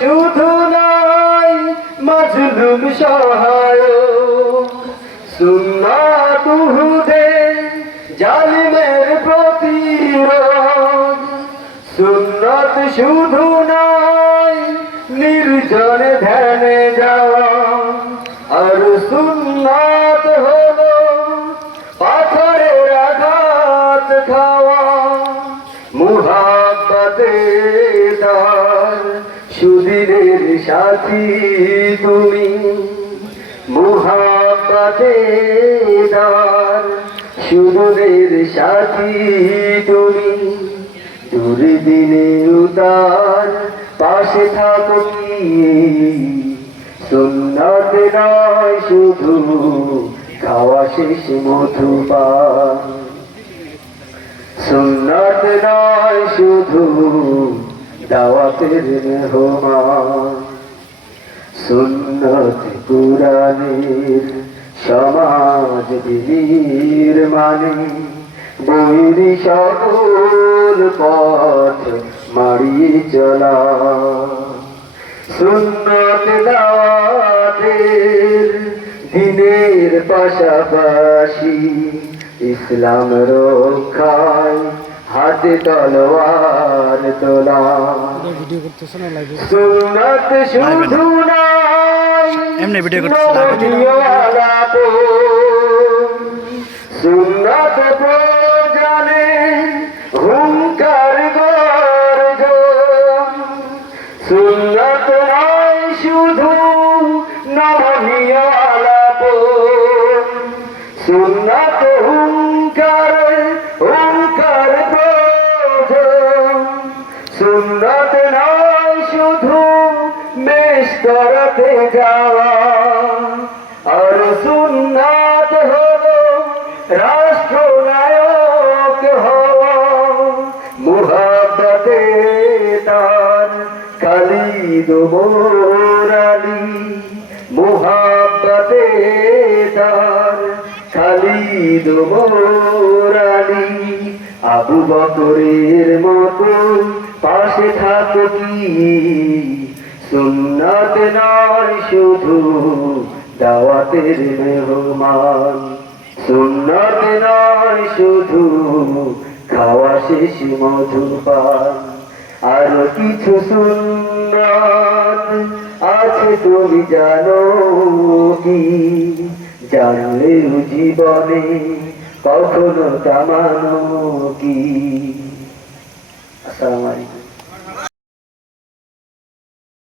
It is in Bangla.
শুধু নাই মাজলুম সহায়ক, সুন্নাত উহুদে জালিমের প্রতিরোধ। সুন্নাত শুধু নাই নির্জনে ধ্যানে যাওয়া, আর সুন্নাত হলো পাথরের আঘাত খাওয়া। মুহাব্বতে তার সুদিনের সাথী তুমি, মুহাব্বতে তার সুদিনের সাথী তুমি। দুর্দিনে উদার পাশে থাকো কি, সুন্নাত নয় শুধু খাওয়া শেষ মধুপান। সুন্নাত নয় শুধু দাওয়াতের মেহমান। সুন্নাত কুরআনের সমাজ বিধির মানে, বৈরী সকল পথ মাড়িয়ে চলা। সুন্নাত দাওয়াতের দিনের পাশাপাশি, ইসলাম রক্ষায় হাতে তলোয়ার তোলা। সুন্নাত শুধু নাই সুন্নাত প্রয়োজনে হুঙ্কার গর্জন। সুন্নাত নয় শুধু নমনীয় আলাপন, সুন্নাত হুঙ্কার প্রয়োজন। সুন্নাত নয় শুধু মেশ করতে যাওয়া, আর সুন্নাত হলো রাষ্ট্রনায়ক হওয়া। মুহাব্বতে তার খালিদ ওমর আলী, মুহাব্বতে তার খালিদ ওমর আলী। আবু বকরের মতো পাশে থাকো কি, সুন্নাত নয় শুধু দাওয়াতের মেহমান। সুন্নাত নয় শুধু খাওয়া শেষ মধুপান। আর কিছু সুন্নাত আছে তুমি জানো কি, জানলেও জীবনে কখনো তা মানো কি। আসসালামু আলাইকুম।